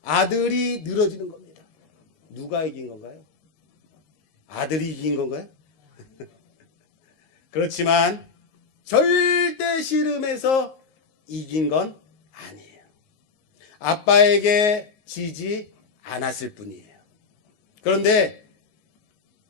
아들이 늘어지는 겁니다. 누가 이긴 건가요? 아들이 이긴 건가요? 그렇지만 절대 씨름에서 이긴 건 아니에요. 아빠에게 지지 않았을 뿐이에요. 그런데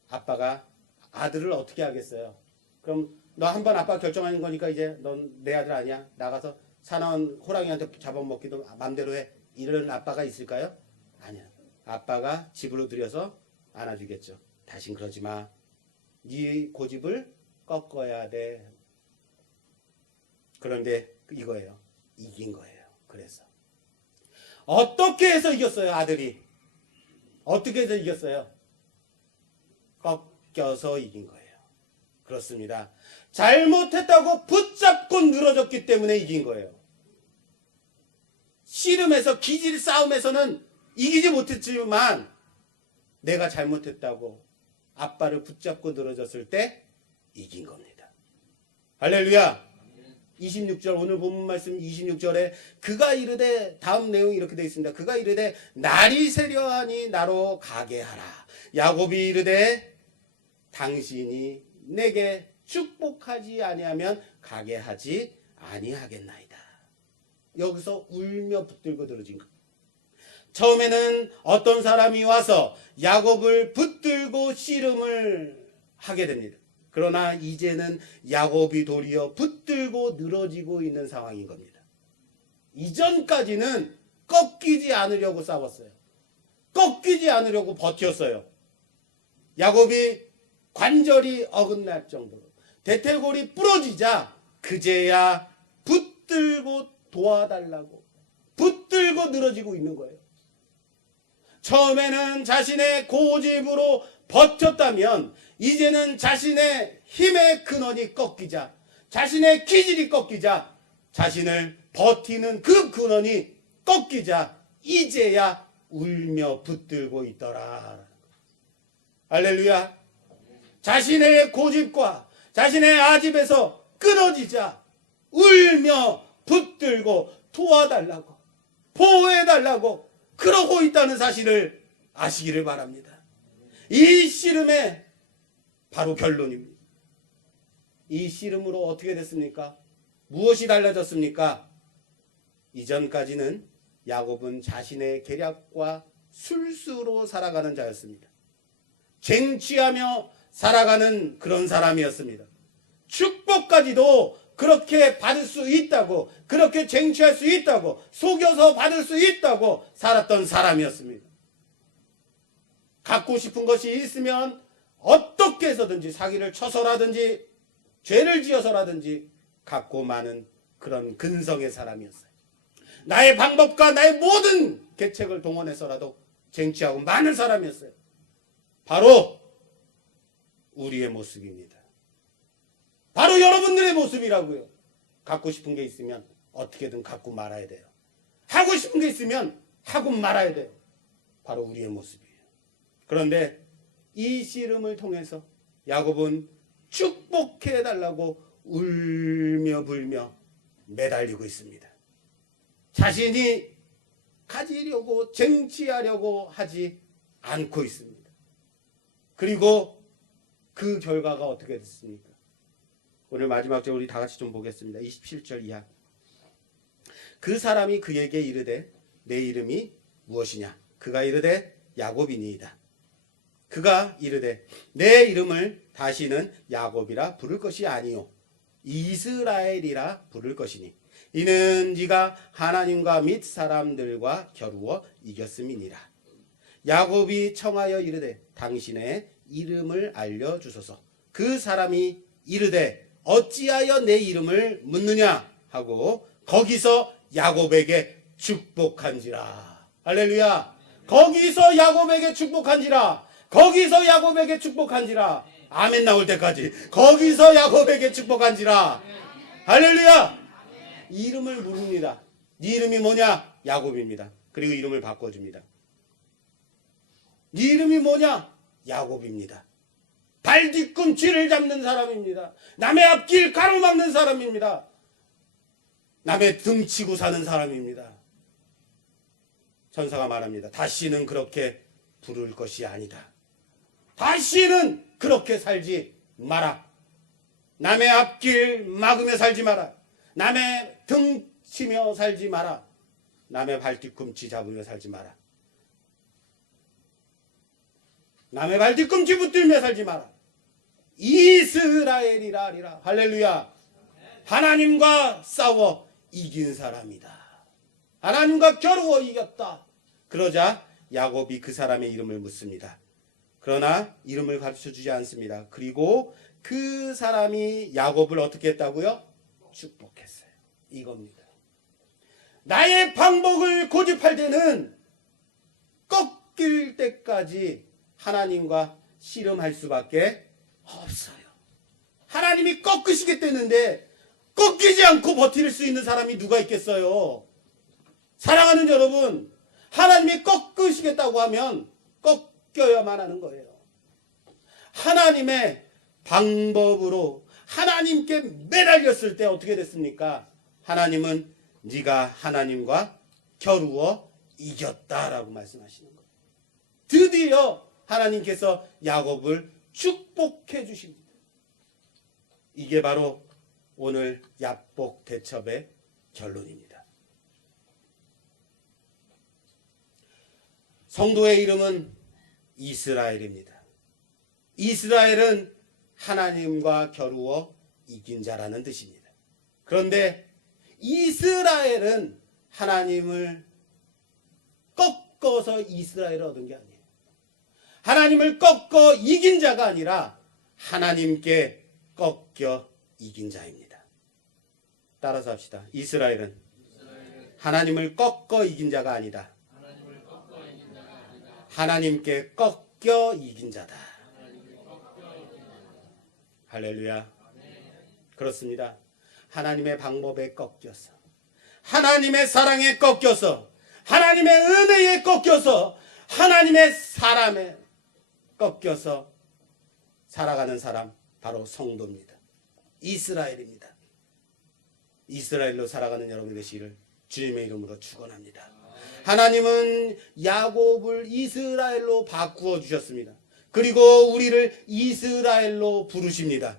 아빠가 아들을 어떻게 하겠어요? 그럼 너 한번 아빠가 결정하는 거니까 이제 넌 내 아들 아니야. 나가서 사나운 호랑이한테 잡아먹기도 맘대로 해. 이런 아빠가 있을까요? 아니야. 아빠가 집으로 들여서 안아주겠죠. 다신 그러지 마. 네 고집을 꺾어야 돼. 그런데 이거예요. 이긴 거예요. 그래서 어떻게 해서 이겼어요? 아들이 어떻게 해서 이겼어요? 꺾여서 이긴 거예요. 그렇습니다. 잘못했다고 붙잡고 늘어졌기 때문에 이긴 거예요. 씨름에서 기질 싸움에서는 이기지 못했지만 내가 잘못했다고 아빠를 붙잡고 늘어졌을 때 이긴 겁니다. 할렐루야. 26절 오늘 본문 말씀 26절에 그가 이르되 다음 내용이 이렇게 되어 있습니다. 그가 이르되 날이 새려하니 나로 가게 하라. 야곱이 이르되 당신이 내게 축복하지 아니하면 가게 하지 아니하겠나이다. 여기서 울며 붙들고 늘어진 것. 처음에는 어떤 사람이 와서 야곱을 붙들고 씨름을 하게 됩니다. 그러나 이제는 야곱이 도리어 붙들고 늘어지고 있는 상황인 겁니다. 이전까지는 꺾이지 않으려고 싸웠어요. 꺾이지 않으려고 버텼어요. 야곱이 관절이 어긋날 정도로 대퇴골이 부러지자 그제야 붙들고 도와달라고 붙들고 늘어지고 있는 거예요. 처음에는 자신의 고집으로 버텼다면 이제는 자신의 힘의 근원이 꺾이자 자신의 기질이 꺾이자 자신을 버티는 그 근원이 꺾이자 이제야 울며 붙들고 있더라. 할렐루야. 자신의 고집과 자신의 아집에서 끊어지자 울며 붙들고 도와달라고 보호해달라고 그러고 있다는 사실을 아시기를 바랍니다. 이 씨름의 바로 결론입니다. 이 씨름으로 어떻게 됐습니까? 무엇이 달라졌습니까? 이전까지는 야곱은 자신의 계략과 술수로 살아가는 자였습니다. 쟁취하며 살아가는 그런 사람이었습니다. 축복까지도 그렇게 받을 수 있다고, 그렇게 쟁취할 수 있다고, 속여서 받을 수 있다고 살았던 사람이었습니다. 갖고 싶은 것이 있으면 어떻게 해서든지 사기를 쳐서라든지 죄를 지어서라든지 갖고 마는 그런 근성의 사람이었어요. 나의 방법과 나의 모든 계책을 동원해서라도 쟁취하고 많은 사람이었어요. 바로 우리의 모습입니다. 바로 여러분들의 모습이라고요. 갖고 싶은 게 있으면 어떻게든 갖고 말아야 돼요. 하고 싶은 게 있으면 하고 말아야 돼요. 바로 우리의 모습이에요. 그런데 이 씨름을 통해서 야곱은 축복해달라고 울며 불며 매달리고 있습니다. 자신이 가지려고 쟁취하려고 하지 않고 있습니다. 그리고 그 결과가 어떻게 됐습니까? 오늘 마지막 절 우리 다 같이 좀 보겠습니다. 27절 이하. 그 사람이 그에게 이르되 내 이름이 무엇이냐? 그가 이르되 야곱이니이다. 그가 이르되 내 이름을 다시는 야곱이라 부를 것이 아니요 이스라엘이라 부를 것이니 이는 네가 하나님과 및 사람들과 겨루어 이겼음이니라. 야곱이 청하여 이르되 당신의 이름을 알려주소서. 그 사람이 이르되 어찌하여 내 이름을 묻느냐 하고 거기서 야곱에게 축복한지라. 할렐루야. 거기서 야곱에게 축복한지라. 거기서 야곱에게 축복한지라. 아멘 나올 때까지 거기서 야곱에게 축복한지라. 할렐루야. 이름을 물습니다. 네 이름이 뭐냐? 야곱입니다. 그리고 이름을 바꿔줍니다. 네 이름이 뭐냐? 야곱입니다. 발 뒤꿈치를 잡는 사람입니다. 남의 앞길 가로막는 사람입니다. 남의 등치고 사는 사람입니다. 천사가 말합니다. 다시는 그렇게 부를 것이 아니다. 다시는 그렇게 살지 마라. 남의 앞길 막으며 살지 마라. 남의 등 치며 살지 마라. 남의 발뒤꿈치 잡으며 살지 마라. 남의 발뒤꿈치 붙들며 살지 마라. 이스라엘이라 하리라. 할렐루야. 하나님과 싸워 이긴 사람이다. 하나님과 겨루어 이겼다. 그러자 야곱이 그 사람의 이름을 묻습니다. 그러나 이름을 가르쳐주지 않습니다. 그리고 그 사람이 야곱을 어떻게 했다고요? 축복했어요. 이겁니다. 나의 방법을 고집할 때는 꺾일 때까지 하나님과 씨름할 수밖에 없어요. 하나님이 꺾으시겠다는데 꺾이지 않고 버틸 수 있는 사람이 누가 있겠어요? 사랑하는 여러분, 하나님이 꺾으시겠다고 하면 꺾여야만 하는 거예요. 하나님의 방법으로 하나님께 매달렸을 때 어떻게 됐습니까? 하나님은 네가 하나님과 겨루어 이겼다라고 말씀하시는 거예요. 드디어 하나님께서 야곱을 축복해 주십니다. 이게 바로 오늘 야복 대첩의 결론입니다. 성도의 이름은 이스라엘입니다. 이스라엘은 하나님과 겨루어 이긴 자라는 뜻입니다. 그런데 이스라엘은 하나님을 꺾어서 이스라엘을 얻은 게 아니에요. 하나님을 꺾어 이긴 자가 아니라 하나님께 꺾여 이긴 자입니다. 따라서 합시다. 이스라엘은 하나님을 꺾어 이긴 자가 아니다. 하나님께 꺾여 이긴 자다. 할렐루야. 그렇습니다. 하나님의 방법에 꺾여서, 하나님의 사랑에 꺾여서, 하나님의 은혜에 꺾여서, 하나님의 사람에 꺾여서 살아가는 사람, 바로 성도입니다. 이스라엘입니다. 이스라엘로 살아가는 여러분 되시기를 주님의 이름으로 축원합니다. 하나님은 야곱을 이스라엘로 바꾸어 주셨습니다. 그리고 우리를 이스라엘로 부르십니다.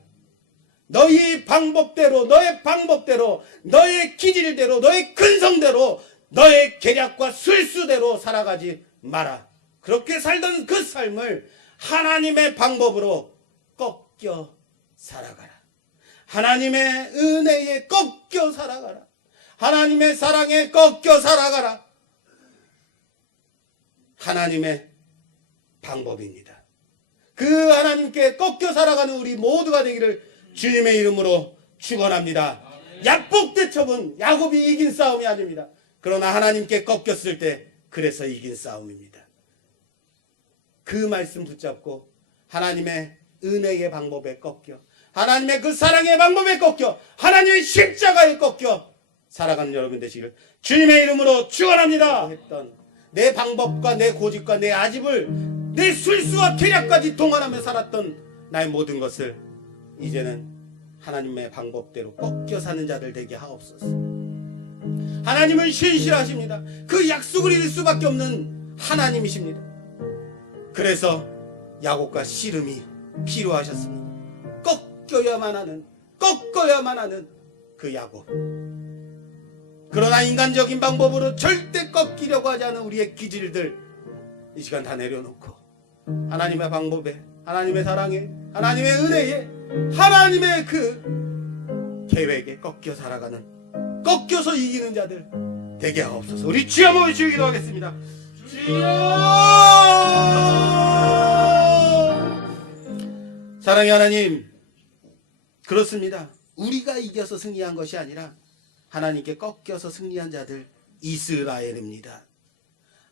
너희 방법대로, 너의 방법대로, 너의 기질대로, 너의 근성대로, 너의 계략과 술수대로 살아가지 마라. 그렇게 살던 그 삶을 하나님의 방법으로 꺾여 살아가라. 하나님의 은혜에 꺾여 살아가라. 하나님의 사랑에 꺾여 살아가라. 하나님의 방법입니다. 그 하나님께 꺾여 살아가는 우리 모두가 되기를 주님의 이름으로 축원합니다. 약복대첩은 야곱이 이긴 싸움이 아닙니다. 그러나 하나님께 꺾였을 때 그래서 이긴 싸움입니다. 그 말씀 붙잡고 하나님의 은혜의 방법에 꺾여, 하나님의 그 사랑의 방법에 꺾여, 하나님의 십자가에 꺾여 살아가는 여러분 되시기를 주님의 이름으로 축원합니다. 했던 내 방법과 내 고집과 내 아집을, 내 술수와 계략까지 동원하며 살았던 나의 모든 것을 이제는 하나님의 방법대로 꺾여 사는 자들 되게 하옵소서. 하나님은 신실하십니다. 그 약속을 이룰 수밖에 없는 하나님이십니다. 그래서 야곱과 씨름이 필요하셨습니다. 꺾어야만 하는 그 야곱. 그러나 인간적인 방법으로 절대 꺾이려고 하지 않은 우리의 기질들 이 시간 다 내려놓고 하나님의 방법에, 하나님의 사랑에, 하나님의 은혜에, 하나님의 그 계획에 꺾여 살아가는, 꺾여서 이기는 자들 되게 하옵소서. 우리 주여 한번 외치기도 하겠습니다. 주여! 사랑의 하나님, 그렇습니다. 우리가 이겨서 승리한 것이 아니라 하나님께 꺾여서 승리한 자들 이스라엘입니다.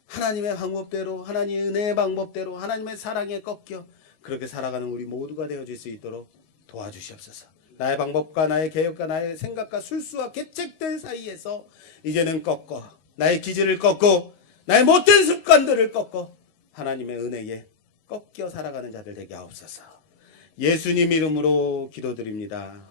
하나님의 방법대로, 하나님의 은혜의 방법대로, 하나님의 사랑에 꺾여 그렇게 살아가는 우리 모두가 되어질 수 있도록 도와주시옵소서. 나의 방법과 나의 계획과 나의 생각과 술수와 계책들 사이에서 이제는 꺾어, 나의 기질을 꺾고 나의 못된 습관들을 꺾어 하나님의 은혜에 꺾여 살아가는 자들 되게 하옵소서. 예수님 이름으로 기도드립니다.